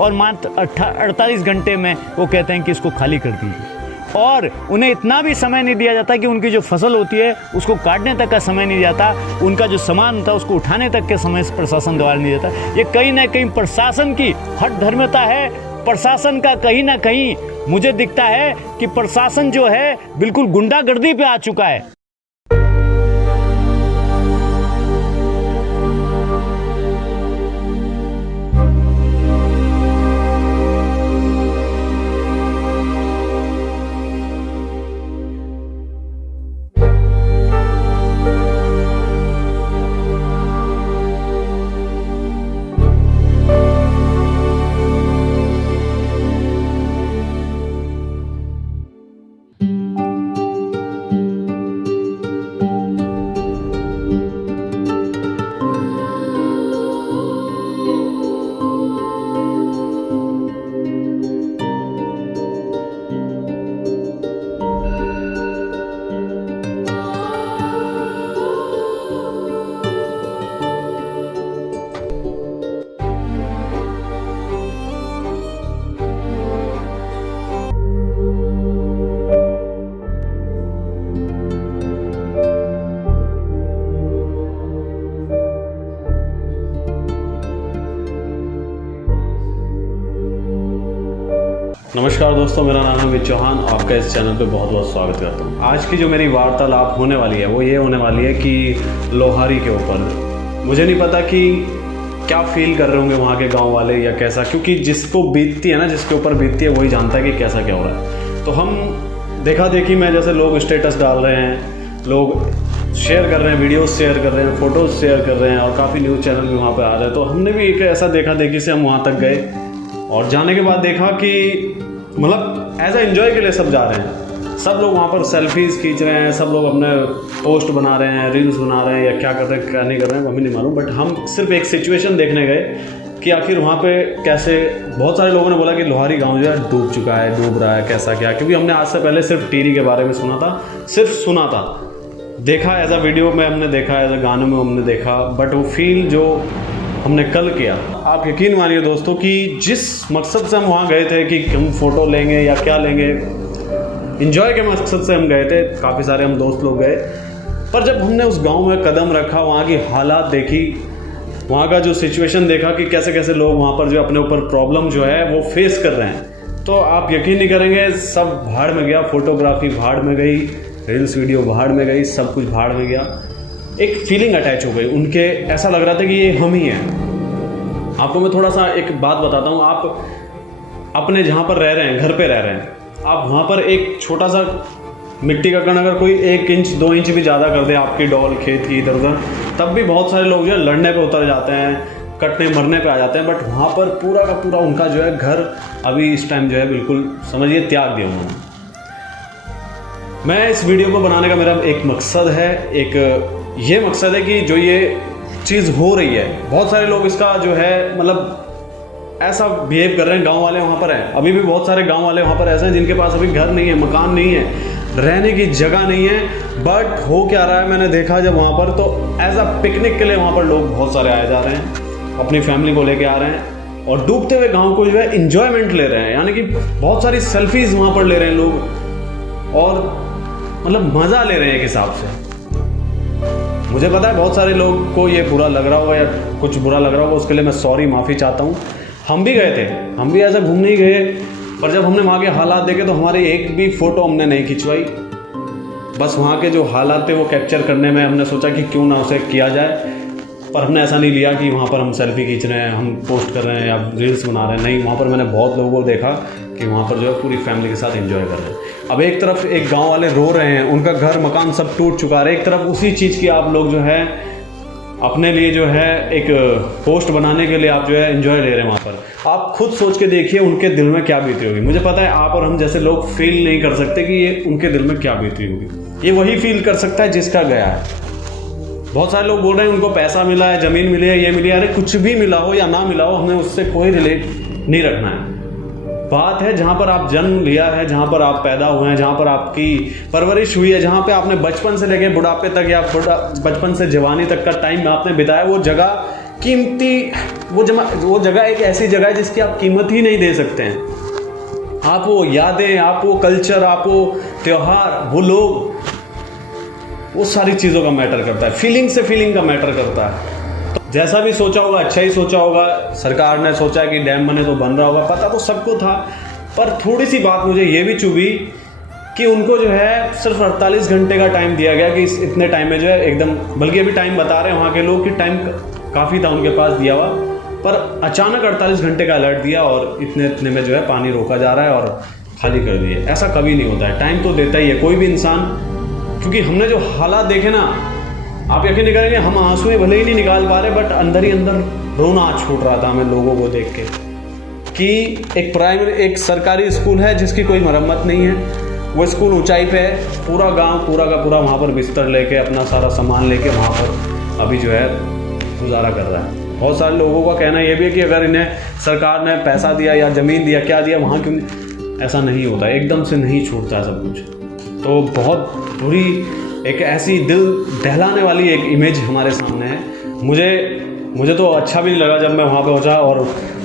और मात्र 48 घंटे में वो कहते हैं कि इसको खाली कर दीजिए। और उन्हें इतना भी समय नहीं दिया जाता कि उनकी जो फसल होती है उसको काटने तक का समय नहीं जाता, उनका जो सामान होता है उसको उठाने तक के समय प्रशासन द्वारा नहीं देता। ये कहीं ना कहीं प्रशासन की हठधर्मिता है। प्रशासन का कहीं ना कहीं मुझे दिखता है कि प्रशासन जो है बिल्कुल गुंडागर्दी पे आ चुका है। नमस्कार दोस्तों, मेरा नाम है अमित चौहान। आपका इस चैनल पे बहुत बहुत स्वागत करता हूँ। आज की जो मेरी वार्तालाप होने वाली है वो ये होने वाली है कि लोहारी के ऊपर मुझे नहीं पता कि क्या फील कर रहे होंगे वहाँ के गांव वाले या कैसा, क्योंकि जिसको बीतती है ना, जिसके ऊपर बीतती है वही जानता है कि कैसा क्या हो रहा है। तो हम देखा देखी में जैसे लोग स्टेटस डाल रहे हैं, लोग शेयर कर रहे हैं, वीडियोस शेयर कर रहे हैं, फ़ोटोज़ शेयर कर रहे हैं और काफ़ी न्यूज़ चैनल भी वहाँ पर आ रहे हैं। तो हमने भी एक ऐसा देखा देखी से हम वहाँ तक गए और जाने के बाद देखा कि मतलब एज ए एंजॉय के लिए सब जा रहे हैं। सब लोग वहाँ पर सेल्फीज़ खींच रहे हैं, सब लोग अपने पोस्ट बना रहे हैं, रील्स बना रहे हैं या क्या कर रहे हैं क्या नहीं कर रहे हैं हमें नहीं मालूम। बट हम सिर्फ एक सिचुएशन देखने गए कि आखिर वहाँ पे कैसे, बहुत सारे लोगों ने बोला कि लोहारी गांव जो है डूब चुका है, डूब रहा है, कैसा क्या। क्योंकि हमने आज से पहले सिर्फ टिहरी के बारे में सुना था, सिर्फ सुना था, देखा एज अ वीडियो में हमने देखा, एज अ गानों में हमने देखा, बट वो फील जो हमने कल किया, आप यकीन मानिए दोस्तों कि जिस मकसद से हम वहाँ गए थे कि हम फ़ोटो लेंगे या क्या लेंगे, एंजॉय के मकसद से हम गए थे, काफ़ी सारे हम दोस्त लोग गए। पर जब हमने उस गांव में कदम रखा, वहाँ की हालात देखी, वहाँ का जो सिचुएशन देखा कि कैसे कैसे लोग वहाँ पर जो अपने ऊपर प्रॉब्लम जो है वो फेस कर रहे हैं, तो आप यकीन नहीं करेंगे, सब भाड़ में गया। फोटोग्राफी भाड़ में गई, रील्स वीडियो भाड़ में गई, सब कुछ भाड़ में गया। एक फीलिंग अटैच हो गई उनके, ऐसा लग रहा था कि ये हम ही हैं। आपको मैं थोड़ा सा एक बात बताता हूँ। आप अपने जहाँ पर रह रहे हैं, घर पे रह रहे हैं, आप वहाँ पर एक छोटा सा मिट्टी का कण अगर कोई 1 इंच 2 इंच भी ज़्यादा कर दे आपकी डॉल खेत की इधर उधर, तब भी बहुत सारे लोग जो है लड़ने पे उतर जाते हैं, कटने मरने पे आ जाते हैं। बट वहाँ पर पूरा का पूरा उनका जो है घर अभी इस टाइम जो है बिल्कुल समझिए त्याग दिया उन्होंने। मैं इस वीडियो को बनाने का मेरा एक मकसद है, एक ये मकसद है कि जो ये चीज़ हो रही है, बहुत सारे लोग इसका जो है मतलब ऐसा बिहेव कर रहे हैं। गांव वाले वहाँ पर हैं, अभी भी बहुत सारे गांव वाले वहाँ पर ऐसे हैं जिनके पास अभी घर नहीं है, मकान नहीं है, रहने की जगह नहीं है। बट हो क्या रहा है, मैंने देखा जब वहाँ पर, तो एज अ पिकनिक के लिए वहाँ पर लोग बहुत सारे आए जा रहे हैं, अपनी फैमिली को लेके आ रहे हैं और डूबते हुए गाँव को जो है इंजॉयमेंट ले रहे हैं। यानी कि बहुत सारी सेल्फीज़ वहाँ पर ले रहे हैं लोग और मतलब मज़ा ले रहे हैं एक हिसाब से। मुझे पता है बहुत सारे लोग को ये बुरा लग रहा होगा या कुछ बुरा लग रहा होगा, उसके लिए मैं सॉरी, माफ़ी चाहता हूँ। हम भी गए थे, हम भी ऐसा घूमने ही गए, पर जब हमने वहाँ के हालात देखे तो हमारी एक भी फ़ोटो हमने नहीं खिंचवाई। बस वहाँ के जो हालात थे वो कैप्चर करने में हमने सोचा कि क्यों ना उसे किया जाए, पर हमने ऐसा नहीं लिया कि वहाँ पर हम सेल्फी खींच रहे हैं, हम पोस्ट कर रहे हैं या रील्स बना रहे हैं। नहीं, वहाँ पर मैंने बहुत लोगों को देखा कि वहाँ पर जो है पूरी फैमिली के साथ एंजॉय कर रहे हैं। अब एक तरफ एक गांव वाले रो रहे हैं, उनका घर मकान सब टूट चुका है, एक तरफ उसी चीज़ की आप लोग जो है अपने लिए जो है एक पोस्ट बनाने के लिए आप जो है एंजॉय ले रहे हैं वहाँ पर। आप खुद सोच के देखिए उनके दिल में क्या बीती होगी। मुझे पता है आप और हम जैसे लोग फील नहीं कर सकते कि ये उनके दिल में क्या बीती होगी। ये वही फील कर सकता है जिसका गया है। बहुत सारे लोग बोल रहे हैं उनको पैसा मिला है, ज़मीन मिली है, ये मिली है। अरे कुछ भी मिला हो या ना मिला हो, हमें उससे कोई रिलेट नहीं रखना है। बात है जहाँ पर आप जन्म लिया है, जहाँ पर आप पैदा हुए हैं, जहाँ पर आपकी परवरिश हुई है, जहाँ पे आपने बचपन से लेके बुढ़ापे तक या बचपन से जवानी तक का टाइम आपने बिताया, वो जगह कीमती वो जगह एक ऐसी जगह है जिसकी आप कीमत ही नहीं दे सकते हैं। आप वो यादें, आप वो कल्चर, आप वो त्यौहार, वो लोग, वो सारी चीज़ों का मैटर करता है। फीलिंग से फीलिंग का मैटर करता है। तो जैसा भी सोचा होगा अच्छा ही सोचा होगा। सरकार ने सोचा है कि डैम बने तो बन रहा होगा, पता तो सबको था। पर थोड़ी सी बात मुझे ये भी चुभी कि उनको जो है सिर्फ 48 घंटे का टाइम दिया गया कि इस इतने टाइम में जो है एकदम, बल्कि अभी टाइम बता रहे हैं वहाँ के लोग कि टाइम काफ़ी था उनके पास दिया हुआ, पर अचानक 48 घंटे का अलर्ट दिया और इतने में जो है पानी रोका जा रहा है और खाली कर दिए। ऐसा कभी नहीं होता है, टाइम तो देता ही है कोई भी इंसान। क्योंकि हमने जो हालात देखे ना, आप यकीन नहीं करेंगे, हम आंसुएं भले ही नहीं निकाल पा रहे, बट अंदर ही अंदर रोना छूट रहा था हमें लोगों को देख के कि एक सरकारी स्कूल है जिसकी कोई मरम्मत नहीं है। वो स्कूल ऊंचाई पे है, पूरा गांव पूरा का पूरा वहाँ पर बिस्तर लेके अपना सारा सामान लेके वहाँ पर अभी जो है गुजारा कर रहा है। बहुत सारे लोगों का कहना ये भी है कि अगर इन्हें सरकार ने पैसा दिया या ज़मीन दिया, क्या दिया, वहाँ क्यों, ऐसा नहीं होता, एकदम से नहीं छूटता सब कुछ। तो बहुत बुरी एक ऐसी दिल दहलाने वाली एक इमेज हमारे सामने है। मुझे तो अच्छा भी नहीं लगा जब मैं वहाँ पे पहुँचा, और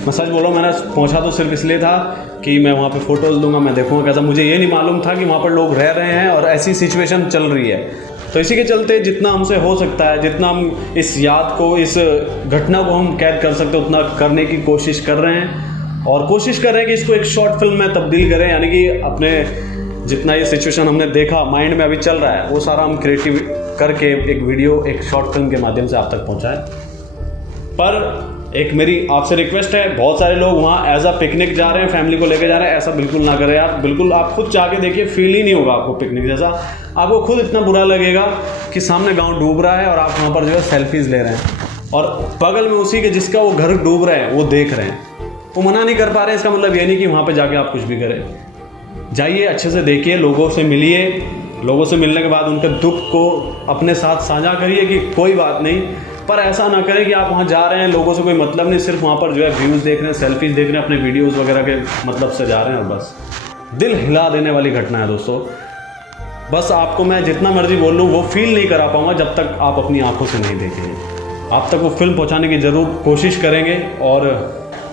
मैं सच बोल रहा हूँ, मैंने पहुँचा तो सिर्फ इसलिए था कि मैं वहाँ पे फ़ोटोज़ लूँगा, मैं देखूँगा कैसा। मुझे ये नहीं मालूम था कि वहाँ पर लोग रह रहे हैं और ऐसी सिचुएशन चल रही है। तो इसी के चलते जितना हमसे हो सकता है, जितना हम इस याद को, इस घटना को हम कैद कर सकते हैं, उतना करने की कोशिश कर रहे हैं। और कोशिश कर रहे हैं कि इसको एक शॉर्ट फिल्म में तब्दील करें, यानी कि अपने जितना ये सिचुएशन हमने देखा, माइंड में अभी चल रहा है, वो सारा हम क्रिएटिव करके एक वीडियो, एक शॉर्ट फिल्म के माध्यम से आप तक पहुँचाएं। पर एक मेरी आपसे रिक्वेस्ट है, बहुत सारे लोग वहाँ एज अ पिकनिक जा रहे हैं, फैमिली को लेके जा रहे हैं, ऐसा बिल्कुल ना करें यार। बिल्कुल आप खुद जाके देखिए, फील ही नहीं होगा आपको पिकनिक जैसा। आपको खुद इतना बुरा लगेगा कि सामने गांव डूब रहा है और आप वहाँ पर जो है सेल्फीज़ ले रहे हैं, और बगल में उसी के जिसका वो घर डूब रहा है वो देख रहे हैं। वो मना नहीं कर पा रहे हैं, इसका मतलब ये नहीं कि वहाँ पर जाके आप कुछ भी करें। जाइए, अच्छे से देखिए, लोगों से मिलिए, लोगों से मिलने के बाद उनके दुख को अपने साथ साझा करिए कि कोई बात नहीं। पर ऐसा ना करें कि आप वहाँ जा रहे हैं, लोगों से कोई मतलब नहीं, सिर्फ वहाँ पर जो है व्यूज़ देख रहे हैं, सेल्फीज़ देख रहे हैं, अपने वीडियोज़ वगैरह के मतलब से जा रहे हैं, और बस दिल हिला देने वाली घटना है दोस्तों। बस आपको मैं जितना मर्जी बोल लूँ, वो फील नहीं करा पाऊँगा जब तक आप अपनी आंखों से नहीं देखेंगे। आप तक वो फिल्म पहुँचाने की ज़रूर कोशिश करेंगे।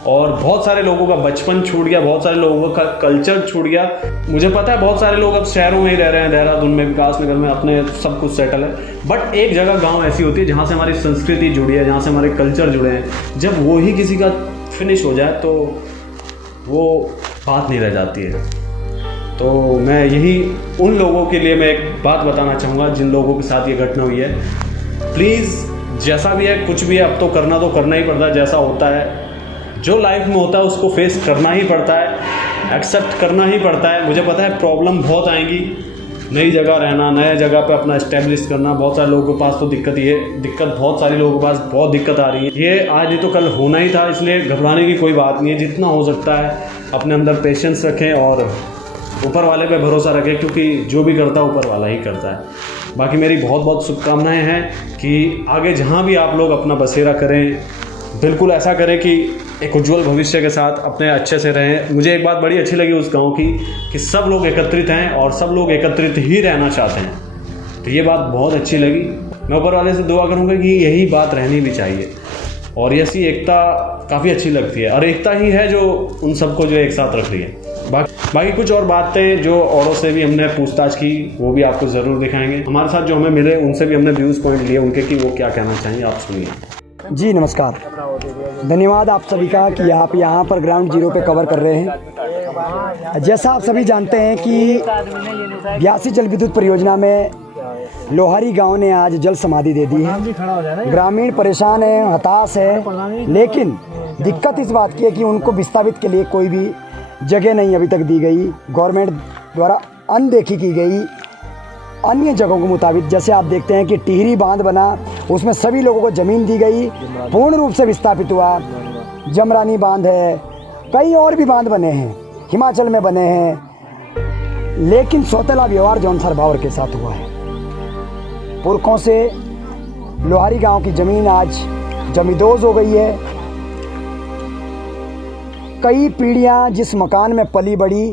और बहुत सारे लोगों का बचपन छूट गया, बहुत सारे लोगों का कल्चर छूट गया। मुझे पता है बहुत सारे लोग अब शहरों में ही रह रहे हैं, देहरादून में, विकासनगर में, अपने सब कुछ सेटल है। बट एक जगह गांव ऐसी होती है जहाँ से हमारी संस्कृति जुड़ी है, जहाँ से हमारे कल्चर जुड़े हैं। जब वो ही किसी का फिनिश हो जाए तो वो बात नहीं रह जाती है। तो मैं यही उन लोगों के लिए मैं एक बात बताना चाहूँगा जिन लोगों के साथ ये घटना हुई है। प्लीज़, जैसा भी है, कुछ भी है, अब तो करना ही पड़ता है। जैसा होता है, जो लाइफ में होता है उसको फेस करना ही पड़ता है, एक्सेप्ट करना ही पड़ता है। मुझे पता है प्रॉब्लम बहुत आएंगी, नई जगह रहना, नए जगह पे अपना एस्टेब्लिश करना, बहुत सारे लोगों के पास तो दिक्कत बहुत सारे लोगों के पास बहुत दिक्कत आ रही है। ये आज नहीं तो कल होना ही था, इसलिए घबराने की कोई बात नहीं है। जितना हो सकता है अपने अंदर पेशेंस रखें और ऊपर वाले पे भरोसा रखें, क्योंकि जो भी करता है ऊपर वाला ही करता है। बाकी मेरी बहुत बहुत शुभकामनाएँ हैं कि आगे जहाँ भी आप लोग अपना बसेरा करें, बिल्कुल ऐसा करें कि एक उज्जवल भविष्य के साथ अपने अच्छे से रहें। मुझे एक बात बड़ी अच्छी लगी उस गांव की कि सब लोग एकत्रित हैं और सब लोग एकत्रित ही रहना चाहते हैं। तो ये बात बहुत अच्छी लगी। मैं ऊपर वाले से दुआ करूंगा कि यही बात रहनी भी चाहिए, और ऐसी एकता काफ़ी अच्छी लगती है, और एकता ही है जो उन सबको जो एक साथ रख रही है। बाकी कुछ और बातें जो औरों से भी हमने पूछताछ की, वो भी आपको ज़रूर दिखाएंगे। हमारे साथ जो हमें मिले उनसे भी हमने व्यूज़ पॉइंट लिए उनके, कि वो क्या कहना चाहिए, आप सुनिए। जी नमस्कार, धन्यवाद आप सभी का कि आप यहाँ पर ग्राउंड जीरो पे कवर कर रहे हैं। जैसा आप सभी जानते हैं कि ब्यासी जल विद्युत परियोजना में लोहारी गांव ने आज जल समाधि दे दी है। ग्रामीण परेशान है, हताश है, लेकिन दिक्कत इस बात की है कि उनको विस्थापित के लिए कोई भी जगह नहीं अभी तक दी गई, गवर्नमेंट द्वारा अनदेखी की गई। अन्य जगहों के मुताबिक जैसे आप देखते हैं कि टिहरी बांध बना, उसमें सभी लोगों को ज़मीन दी गई, पूर्ण रूप से विस्थापित हुआ। जमरानी बांध है, कई और भी बांध बने हैं, हिमाचल में बने हैं, लेकिन सौतेला व्यवहार जौनसर भावर के साथ हुआ है। पुरखों से लोहारी गांव की ज़मीन आज जमींदोज हो गई है। कई पीढ़ियां जिस मकान में पली बड़ी,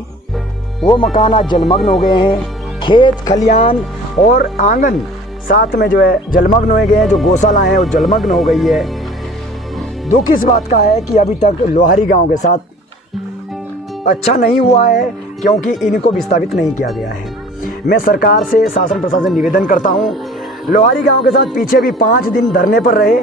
वो मकान आज जलमग्न हो गए हैं। खेत खलियान और आंगन साथ में जो है जलमग्न हो गए हैं। जो गौशाला है वो जलमग्न हो गई है। दुख इस बात का है कि अभी तक लोहारी गांव के साथ अच्छा नहीं हुआ है, क्योंकि इनको विस्थापित नहीं किया गया है। मैं सरकार से, शासन प्रशासन निवेदन करता हूं, लोहारी गांव के साथ पीछे भी 5 दिन धरने पर रहे,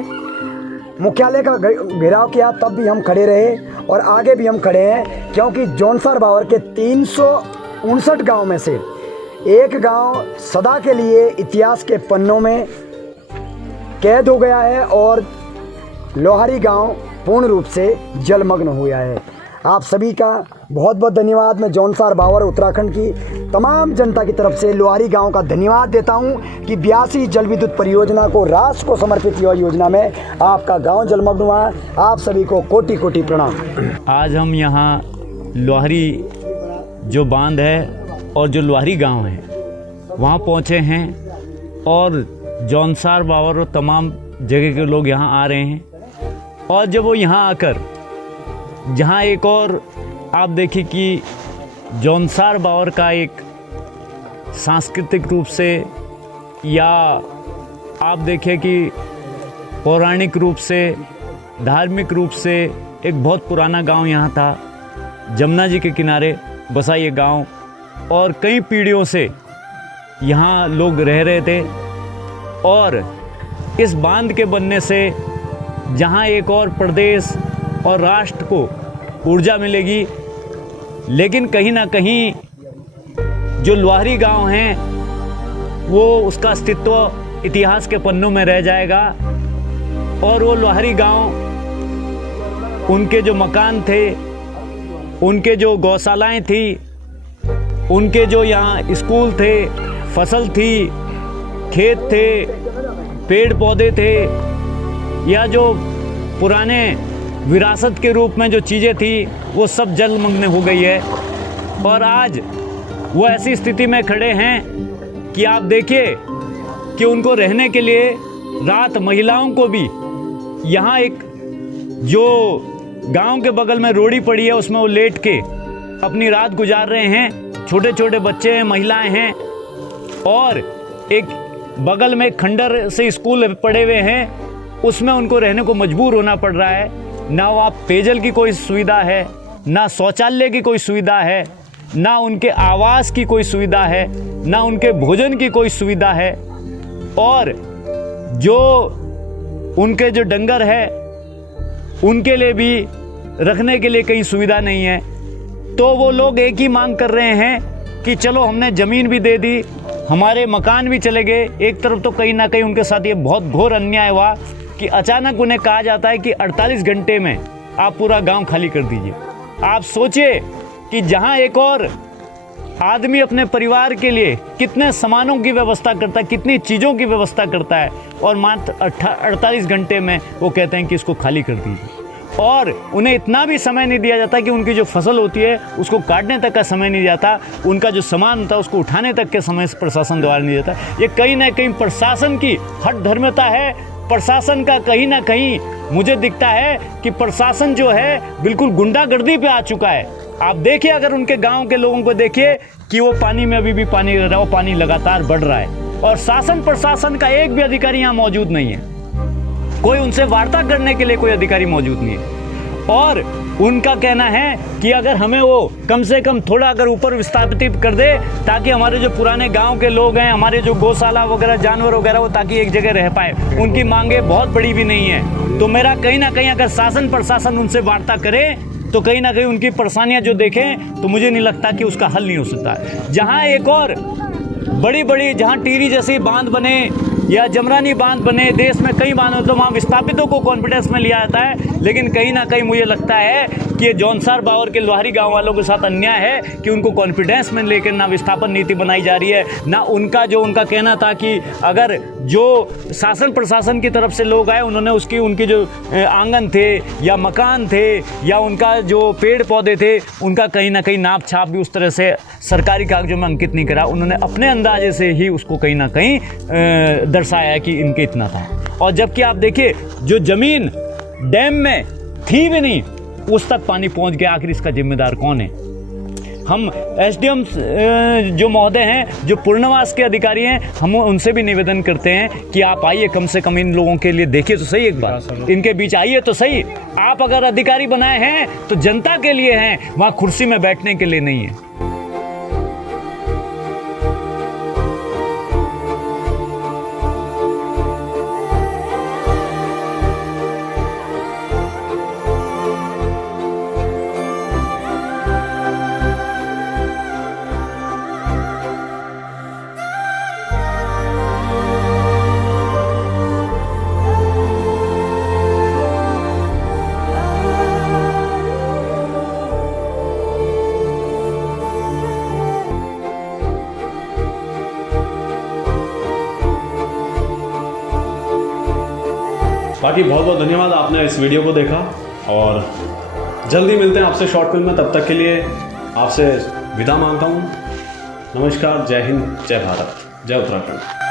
मुख्यालय का घेराव किया, तब भी हम खड़े रहे और आगे भी हम खड़े हैं, क्योंकि जौनसार बावर के 359 गांव में से एक गांव सदा के लिए इतिहास के पन्नों में कैद हो गया है और लोहारी गांव पूर्ण रूप से जलमग्न हो गया है। आप सभी का बहुत बहुत धन्यवाद। मैं जौनसार बावर उत्तराखंड की तमाम जनता की तरफ से लोहारी गांव का धन्यवाद देता हूं कि 82 जल विद्युत परियोजना को राष्ट्र को समर्पित योजना में आपका गांव जलमग्न हुआ। आप सभी को कोटि कोटि प्रणाम। आज हम यहाँ लोहारी जो बांध है और जो लोहारी गांव है वहाँ पहुँचे हैं और जौनसार बावर और तमाम जगह के लोग यहाँ आ रहे हैं। और जब वो यहाँ आकर जहाँ एक और आप देखिए कि जौनसार बावर का एक सांस्कृतिक रूप से या आप देखें कि पौराणिक रूप से, धार्मिक रूप से एक बहुत पुराना गांव यहाँ था। जमुना जी के किनारे बसा ये गांव और कई पीढ़ियों से यहाँ लोग रह रहे थे। और इस बांध के बनने से जहाँ एक और प्रदेश और राष्ट्र को ऊर्जा मिलेगी, लेकिन कहीं ना कहीं जो लोहारी गांव हैं वो उसका अस्तित्व इतिहास के पन्नों में रह जाएगा। और वो लोहारी गांव, उनके जो मकान थे, उनके जो गौशालाएं थी, उनके जो यहाँ स्कूल थे, फसल थी, खेत थे, पेड़ पौधे थे, या जो पुराने विरासत के रूप में जो चीज़ें थी वो सब जलमग्न हो गई है। और आज वो ऐसी स्थिति में खड़े हैं कि आप देखिए कि उनको रहने के लिए रात महिलाओं को भी यहाँ एक जो गांव के बगल में रोड़ी पड़ी है उसमें वो लेट के अपनी रात गुजार रहे हैं। छोटे छोटे बच्चे हैं, महिलाएं हैं और एक बगल में खंडर से स्कूल पड़े हुए हैं, उसमें उनको रहने को मजबूर होना पड़ रहा है। ना वहाँ पेयजल की कोई सुविधा है, ना शौचालय की कोई सुविधा है, ना उनके आवास की कोई सुविधा है, ना उनके भोजन की कोई सुविधा है। और जो उनके जो डंगर है उनके लिए भी रखने के लिए कहीं सुविधा नहीं है। तो वो लोग एक ही मांग कर रहे हैं कि चलो हमने ज़मीन भी दे दी, हमारे मकान भी चले गए। एक तरफ तो कहीं ना कहीं उनके साथ ये बहुत घोर अन्याय हुआ कि अचानक उन्हें कहा जाता है कि 48 घंटे में आप पूरा गांव खाली कर दीजिए। आप सोचिए कि जहां एक और आदमी अपने परिवार के लिए कितने सामानों की व्यवस्था करता है, कितनी चीज़ों की व्यवस्था करता है, और मात्र 48 घंटे में वो कहते हैं कि इसको खाली कर दीजिए। और उन्हें इतना भी समय नहीं दिया जाता कि उनकी जो फसल होती है उसको काटने तक का समय नहीं जाता, उनका जो सामान होता है उसको उठाने तक के समय प्रशासन द्वारा नहीं देता। ये कहीं ना कहीं प्रशासन की हठ धर्मता है। प्रशासन का कहीं ना कहीं मुझे दिखता है कि प्रशासन जो है बिल्कुल गुंडागर्दी पे आ चुका है। आप देखिए, अगर उनके गांव के लोगों को देखिए कि वो पानी में अभी भी पानी रह रहा है, वो पानी लगातार बढ़ रहा है और शासन प्रशासन का एक भी अधिकारी यहाँ मौजूद नहीं है। कोई उनसे वार्ता करने के लिए कोई अधिकारी मौजूद नहीं है। और उनका कहना है कि अगर हमें वो कम से कम थोड़ा अगर ऊपर विस्थापित कर दे ताकि हमारे जो पुराने गांव के लोग हैं, हमारे जो गौशाला वगैरह, जानवर वगैरह, वो ताकि एक जगह रह पाए। उनकी मांगे बहुत बड़ी भी नहीं है। तो मेरा कहीं ना कहीं अगर शासन प्रशासन उनसे वार्ता करे तो कहीं ना कहीं उनकी परेशानियां जो देखें तो मुझे नहीं लगता कि उसका हल नहीं हो सकता। जहाँ एक और बड़ी बड़ी जहाँ टिहरी जैसी बांध बने या जमरानी बांध बने, देश में कई बांध हो, तो वहाँ विस्थापितों को कॉन्फिडेंस में लिया जाता है। लेकिन कहीं ना कहीं मुझे लगता है कि ये जौनसार बावर के लोहारी गांव वालों के साथ अन्याय है कि उनको कॉन्फिडेंस में लेकर ना विस्थापन नीति बनाई जा रही है, ना उनका कहना था कि अगर जो शासन प्रशासन की तरफ से लोग आए उन्होंने उनकी जो आंगन थे या मकान थे या उनका जो पेड़ पौधे थे उनका कहीं ना कहीं नाप छाप भी उस तरह से सरकारी कागजों में अंकित नहीं करा। उन्होंने अपने अंदाजे से ही उसको कहीं ना कहीं दर्शाया कि इनके इतना था। और जबकि आप देखिए जो ज़मीन डैम में थी भी नहीं, उस तक पानी पहुंच गया। आखिर इसका जिम्मेदार कौन है? हम एसडीएम जो महोदय हैं, जो पूर्णवास के अधिकारी हैं, हम उनसे भी निवेदन करते हैं कि आप आइए, कम से कम इन लोगों के लिए देखिए तो सही, एक बार इनके बीच आइए तो सही। आप अगर अधिकारी बनाए हैं तो जनता के लिए हैं, वहाँ कुर्सी में बैठने के लिए नहीं है। बाकी बहुत बहुत धन्यवाद, आपने इस वीडियो को देखा और जल्दी मिलते हैं आपसे शॉर्ट फिल्म में। तब तक के लिए आपसे विदा मांगता हूँ। नमस्कार, जय हिंद, जय भारत, जय उत्तराखंड।